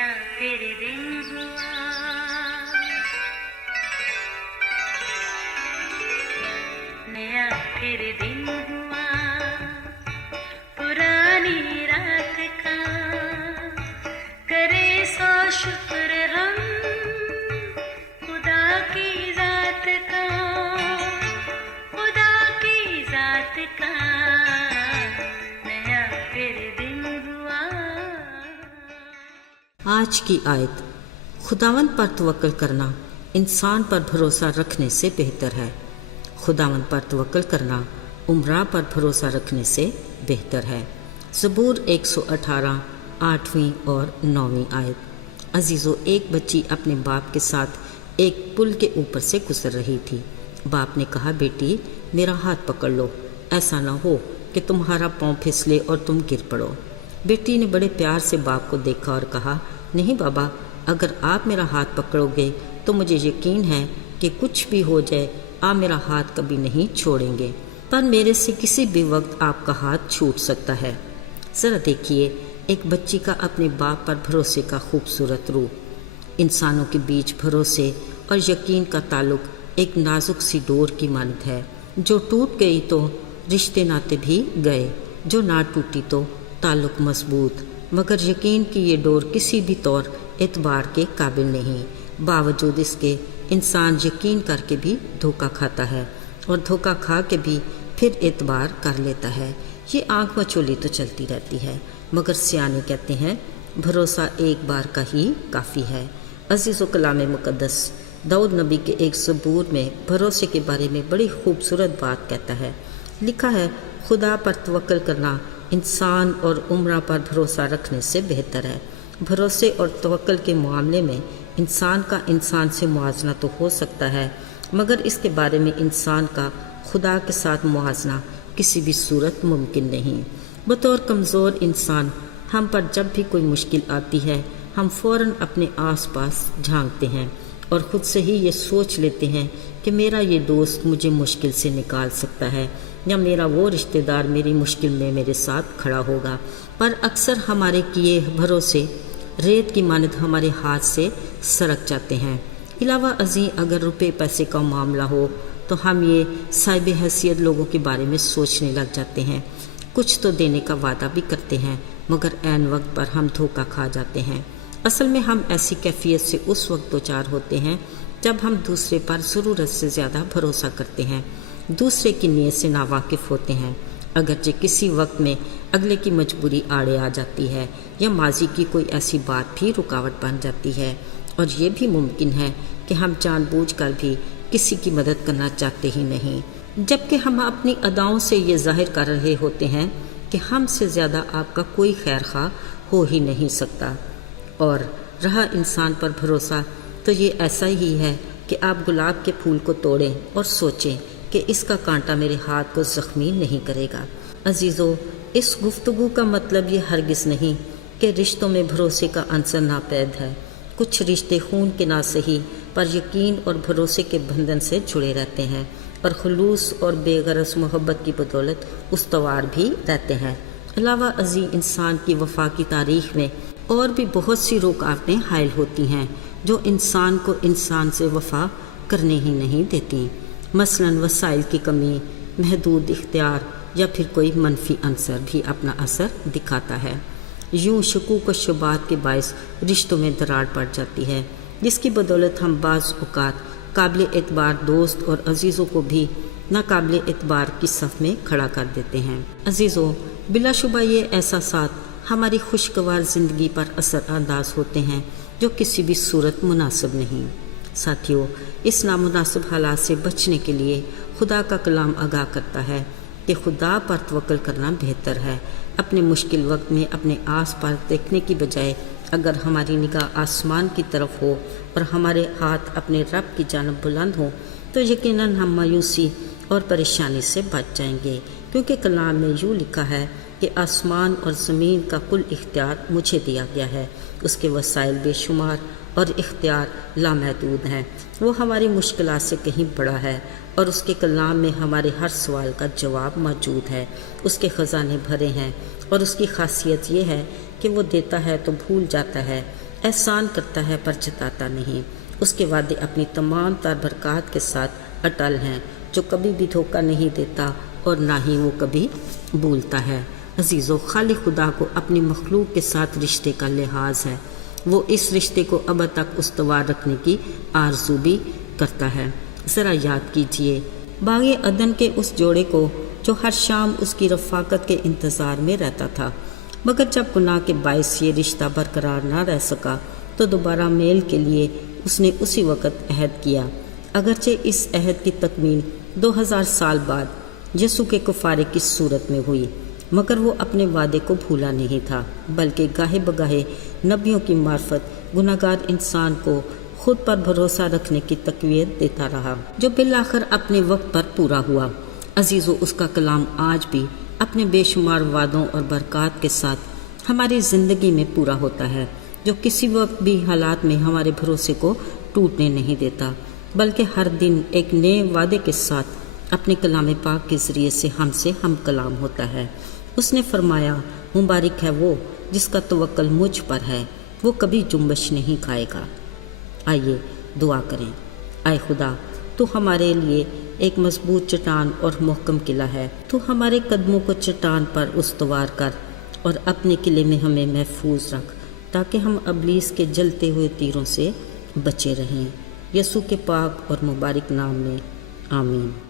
नया फिर दिन हुआ, नया फिर दिन हुआ, पुरानी रात का करे सो शुक्र हम खुदा की जात का, खुदा की जात का नया फिर दिन हुआ। आज की आयत, खुदावंद पर तवक्कल करना इंसान पर भरोसा रखने से बेहतर है। खुदावंद पर तवक्कल करना उम्रा पर भरोसा रखने से बेहतर है। ज़बूर 118 8वीं और 9वीं आयत। अजीज़ों, एक बच्ची अपने बाप के साथ एक पुल के ऊपर से गुजर रही थी। बाप ने कहा, बेटी मेरा हाथ पकड़ लो, ऐसा ना हो कि तुम्हारा पाँव फिसले और तुम गिर पड़ो। बेटी ने बड़े प्यार से बाप को देखा और कहा, नहीं बाबा, अगर आप मेरा हाथ पकड़ोगे तो मुझे यकीन है कि कुछ भी हो जाए आप मेरा हाथ कभी नहीं छोड़ेंगे, पर मेरे से किसी भी वक्त आपका हाथ छूट सकता है। ज़रा देखिए, एक बच्ची का अपने बाप पर भरोसे का खूबसूरत रूप। इंसानों के बीच भरोसे और यकीन का ताल्लुक एक नाजुक सी डोर की मानद है, जो टूट गई तो रिश्ते नाते भी गए, जो ना टूटी तो ताल्लुक मजबूत। मगर यकीन की ये डोर किसी भी तौर एतबार के काबिल नहीं। बावजूद इसके इंसान यकीन करके भी धोखा खाता है और धोखा खा के भी फिर एतबार कर लेता है। ये आँख मचोली तो चलती रहती है, मगर सियाने कहते हैं भरोसा एक बार का ही काफ़ी है। अज़ीज़ व कलाम मुक़द्दस दाऊद नबी के एक ज़बूर में भरोसे के बारे में बड़ी खूबसूरत बात कहता है। लिखा है, खुदा पर तवक्कल करना इंसान और उम्रा पर भरोसा रखने से बेहतर है। भरोसे और तवक्कल के मामले में इंसान का इंसान से मुआजना तो हो सकता है, मगर इसके बारे में इंसान का खुदा के साथ मुआजना किसी भी सूरत मुमकिन नहीं। बतौर कमज़ोर इंसान हम पर जब भी कोई मुश्किल आती है, हम फ़ौरन अपने आसपास झांकते हैं और ख़ुद से ही ये सोच लेते हैं कि मेरा ये दोस्त मुझे मुश्किल से निकाल सकता है या मेरा वो रिश्तेदार मेरी मुश्किल में मेरे साथ खड़ा होगा। पर अक्सर हमारे किए भरोसे रेत की मानद हमारे हाथ से सरक जाते हैं। अलावा अज़ीं, अगर रुपए पैसे का मामला हो तो हम ये साहिब हैसियत लोगों के बारे में सोचने लग जाते हैं। कुछ तो देने का वादा भी करते हैं, मगर ऐन वक्त पर हम धोखा खा जाते हैं। असल में हम ऐसी कैफियत से उस वक्त दो चार होते हैं जब हम दूसरे पर ज़रूरत से ज़्यादा भरोसा करते हैं, दूसरे की नीयत से नावाकिफ़ होते हैं। अगरचे किसी वक्त में अगले की मजबूरी आड़े आ जाती है या माजी की कोई ऐसी बात भी रुकावट बन जाती है, और ये भी मुमकिन है कि हम जानबूझकर भी किसी की मदद करना चाहते ही नहीं, जबकि हम अपनी अदाओं से ये जाहिर कर रहे होते हैं कि हमसे ज़्यादा आपका कोई खैर खा हो ही नहीं सकता। और रहा इंसान पर भरोसा, तो ये ऐसा ही है कि आप गुलाब के फूल को तोड़ें और सोचें कि इसका कांटा मेरे हाथ को ज़ख्मी नहीं करेगा। अजीज़ों, इस गुफ्तगू का मतलब ये हरगिज़ नहीं कि रिश्तों में भरोसे का अंसर नापैद है। कुछ रिश्ते खून के ना सही पर यकीन और भरोसे के बंधन से जुड़े रहते हैं और खुलूस और बेगरज मोहब्बत की बदौलत उस्तवार भी रहते हैं। अलावा अज़ीं, इंसान की वफ़ा की तारीख़ में और भी बहुत सी रुकावटें हायल होती हैं जो इंसान को इंसान से वफ़ा करने ही नहीं देती। मसलन वसाइल की कमी, महदूद इख्तियार या फिर कोई मनफी अंसर भी अपना असर दिखाता है। यूँ शकूक व शुबात के बायस रिश्तों में दरार पड़ जाती है, जिसकी बदौलत हम बाज़ औक़ात काबिल एतबार दोस्त और अजीज़ों को भी नाकाबिल एतबार की सफ़ में खड़ा कर देते हैं। अजीज़ों, बिलाशुबा ये एहसासात हमारी खुशगवार ज़िंदगी पर असर अंदाज होते हैं जो किसी भी सूरत मुनासिब नहीं। साथियों, इस नामुनासिब हालात से बचने के लिए खुदा का कलाम आगाह करता है कि खुदा पर तवक्कल करना बेहतर है। अपने मुश्किल वक्त में अपने आस पास देखने की बजाय अगर हमारी निगाह आसमान की तरफ हो और हमारे हाथ अपने रब की जानब बुलंद हो, तो यकीनन हम मायूसी और परेशानी से बच जाएंगे, क्योंकि कलाम में यूँ लिखा है कि आसमान और ज़मीन का कुल इख्तियार मुझे दिया गया है, उसके वसाइल बेशुमार और इख्तियार लामहदूद हैं। वो हमारी मुश्किलात से कहीं बड़ा है और उसके कलाम में हमारे हर सवाल का जवाब मौजूद है। उसके ख़ज़ाने भरे हैं और उसकी खासियत ये है कि वो देता है तो भूल जाता है احسان کرتا ہے پر جتاتا نہیں۔ اس کے وعدے اپنی تمام تر برکات کے ساتھ اٹل ہیں، جو کبھی بھی دھوکہ نہیں دیتا اور نہ ہی وہ کبھی بھولتا ہے۔ عزیزو، خالق خدا کو اپنی مخلوق کے ساتھ رشتے کا لحاظ ہے۔ وہ اس رشتے کو اب تک استوار رکھنے کی آرزو بھی کرتا ہے۔ ذرا یاد کیجئے باغ عدن کے اس جوڑے کو جو ہر شام اس کی رفاقت کے انتظار میں رہتا تھا، مگر جب گناہ کے باعث یہ رشتہ برقرار نہ رہ سکا تو دوبارہ میل کے لیے اس نے اسی وقت عہد کیا۔ اگرچہ اس عہد کی تکمیل 2000 سال بعد یسوع کے کفارے کی صورت میں ہوئی، مگر وہ اپنے وعدے کو بھولا نہیں تھا، بلکہ گاہے بگاہے نبیوں کی معرفت گناہگار انسان کو خود پر بھروسہ رکھنے کی تقویت دیتا رہا، جو بالآخر اپنے وقت پر پورا ہوا۔ عزیزو، اس کا کلام آج بھی اپنے بے شمار وعدوں اور برکات کے ساتھ ہماری زندگی میں پورا ہوتا ہے، جو کسی وقت بھی حالات میں ہمارے بھروسے کو ٹوٹنے نہیں دیتا، بلکہ ہر دن ایک نئے وعدے کے ساتھ اپنے کلام پاک کے ذریعے سے ہم کلام ہوتا ہے۔ اس نے فرمایا، مبارک ہے وہ جس کا توکل مجھ پر ہے، وہ کبھی جنبش نہیں کھائے گا۔ آئیے دعا کریں۔ اے خدا، تو ہمارے لیے ایک مضبوط چٹان اور محکم قلعہ ہے۔ تو ہمارے قدموں کو چٹان پر استوار کر اور اپنے قلعے میں ہمیں محفوظ رکھ، تاکہ ہم ابلیس کے جلتے ہوئے تیروں سے بچے رہیں۔ یسوع کے پاک اور مبارک نام میں آمین۔